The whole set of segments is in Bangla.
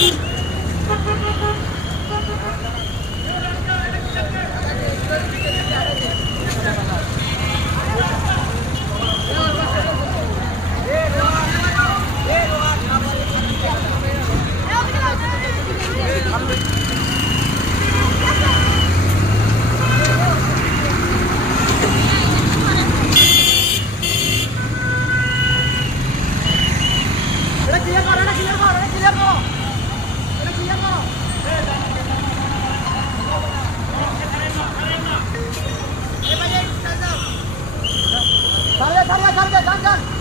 Beep. গাড়ি গাড়ি গাড়ি গাড়ি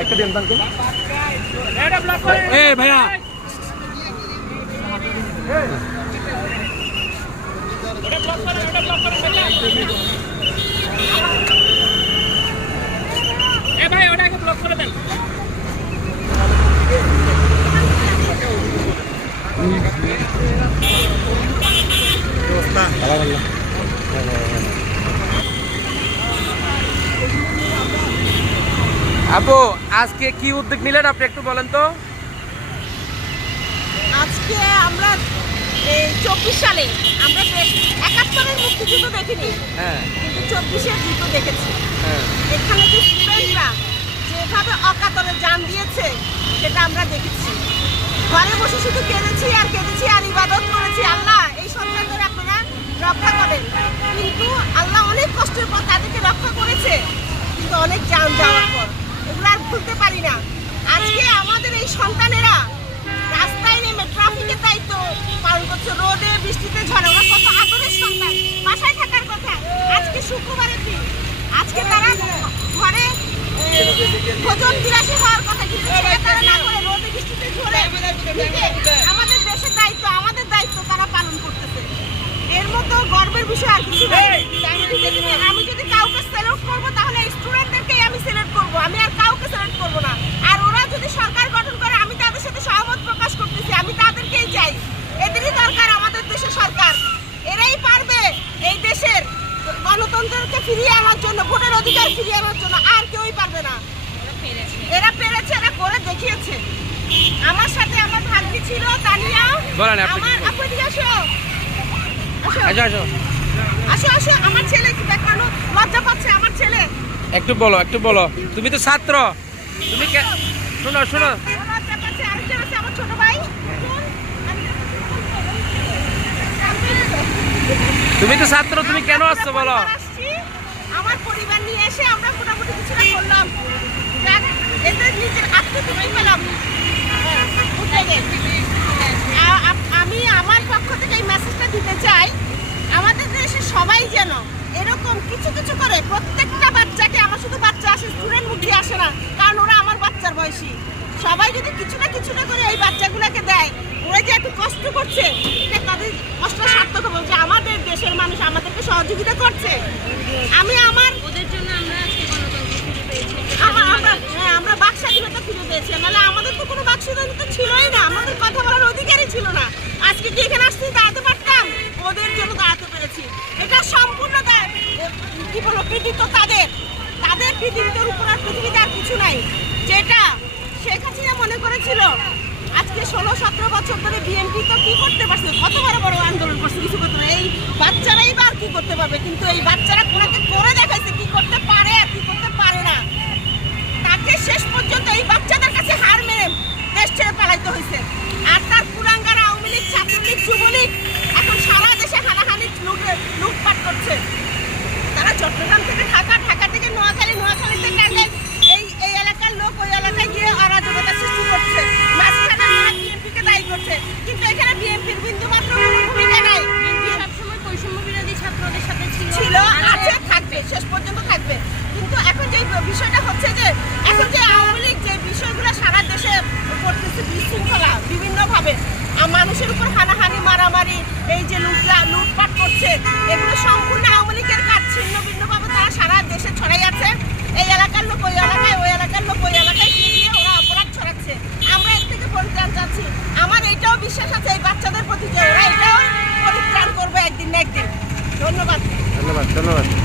একটা দেন তাকে এ ভাইয়া। এ ভাই ওটাকে ব্লক করে দেন আপু আজকে কি উদ্যোগ নিলেন আপনি একটু বলেন তো? আজকে আমরা এই চব্বিশ সালে আমরা একাত্তরের মুক্তিযুদ্ধ দেখিনি হ্যাঁ। কিন্তু চব্বিশের যুদ্ধ দেখেছি। হ্যাঁ। এখানে যে স্টুডেন্টরা যেভাবে অকাতরে জান দিয়েছে সেটা আমরা দেখেছি। ঘরে বসে শুধু কেঁদেছি আর কেঁদেছি আর ইবাদত করেছি। আল্লাহ এই সন্তানদের আপনারা রক্ষা করেন। কিন্তু আল্লাহ অনেক কষ্টের পর তাদেরকে রক্ষা করেছে কিন্তু অনেক জান যাওয়ার পর। এগুলো আর ভুলতে পারি না। আজকে আমাদের এই সন্তানেরা রাস্তায় নেমে ট্রাফিকের দায়িত্ব পালন করছে। রোদে, বৃষ্টিতে ঝড়ে ওরা কত আদরের সন্তান। বাসায় থাকার কথা। আজকে শুক্রবারের দিন। আজকে তারা ঘরে ভোজন বিলাসী হওয়ার কথা কিন্তু তারা না করে রোদে, বৃষ্টিতে ঝরে আমাদের দেশের দায়িত্ব, আমাদের দায়িত্ব তারা পালন করতেছে। এর মতো গর্বের বিষয় আর কিছু আমি যদি কাউকে সিলেক্ট করব, তাহলে স্টুডেন্টদেরকেই আমি সিলেক্ট করব আমি আর কাউকে সিলেক্ট করব না। আর ওরা যদি সরকার গঠন করে আমি তাদের সাথে সহমত প্রকাশ করতেছি আমি তাদেরকেই চাই। এদেরই দরকার আমাদের দেশের সরকার। এরাই পারবে এই দেশের গণতন্ত্রকে ফিরিয়ে আনার জন্য ভোটের অধিকার ফিরিয়ে আনার জন্য। আর কেউই পারবে না। এরা পেরেছে। এরা করে দেখিয়েছে। আমার সাথে আমার ভাগ্নি ছিল তানিয়া। বলেন, আপনি কি আমার? আপু এদিকে আসো। আসো। আসো আসো। আসো আসো। আমার ছেলে কি দেখানো লজ্জা পাচ্ছে আমার ছেলে। একটু বলো একটু বলো। তুমি তো ছাত্র। তুমি শোনো শোনো। তুমি তো ছাত্র তুমি কেন আসছো বলো? আমার পরিবার নিয়ে এসে আমরা মোটামুটি কিছুটা করলাম। নিজের আত্মীয় পেলাম। আমি আমার পক্ষ থেকে এই মেসেজটা দিতে চাই আমাদের দেশে সবাই যেন এরকম কিছু কিছু করে প্রত্যেকটা স্টুডেন্ট উঠিয়ে আসে না কারণ ওরা আমার বাচ্চার বয়সী। সবাই যদি কিছু না কিছু না করে এই বাচ্চাগুলোকে দেয় ওরা যে এত কষ্ট করছে তাদের কষ্ট সার্থক বলছে আমাদের দেশের মানুষ আমাদেরকে সহযোগিতা করছে। আমি আমার ওদের জন্য আমরা আজকে আমরা হ্যাঁ আমরা বাক্স্বাধীনতা ফিরে পেয়েছি। নাহলে আমাদের তো কোনো বাক্স্বাধীনতা ছিলই না। আমাদের কথা বলার অধিকারই ছিল না। আজকে কি এখানে আসছি দাঁড়াতে পারতাম? ওদের জন্য দাঁড়াতে পেরেছি। এটা সম্পূর্ণ কি বলব কৃতিত্ব তাদের কৃতিত্বের উপর আর পৃথিবীতে আর কিছু নাই। যেটা শেখ হাসিনা মনে করেছিল, আজকে ষোলো, সতেরো বছর ধরে বিএনপি তো কি করতে পারছে? কত বড় বড় আন্দোলন করছে কিছু করতে এই বাচ্চারাই বা আর কি করতে পারবে? কিন্তু এই বাচ্চারা কোনাকে করে দেখাইছে? কি করতে পারে আর কি করতে পারে না? তাকে শেষ পর্যন্ত এই বাচ্চাদের কাছে হার মেরে দেশ ছেড়ে পালাইতে হয়েছে Hasta.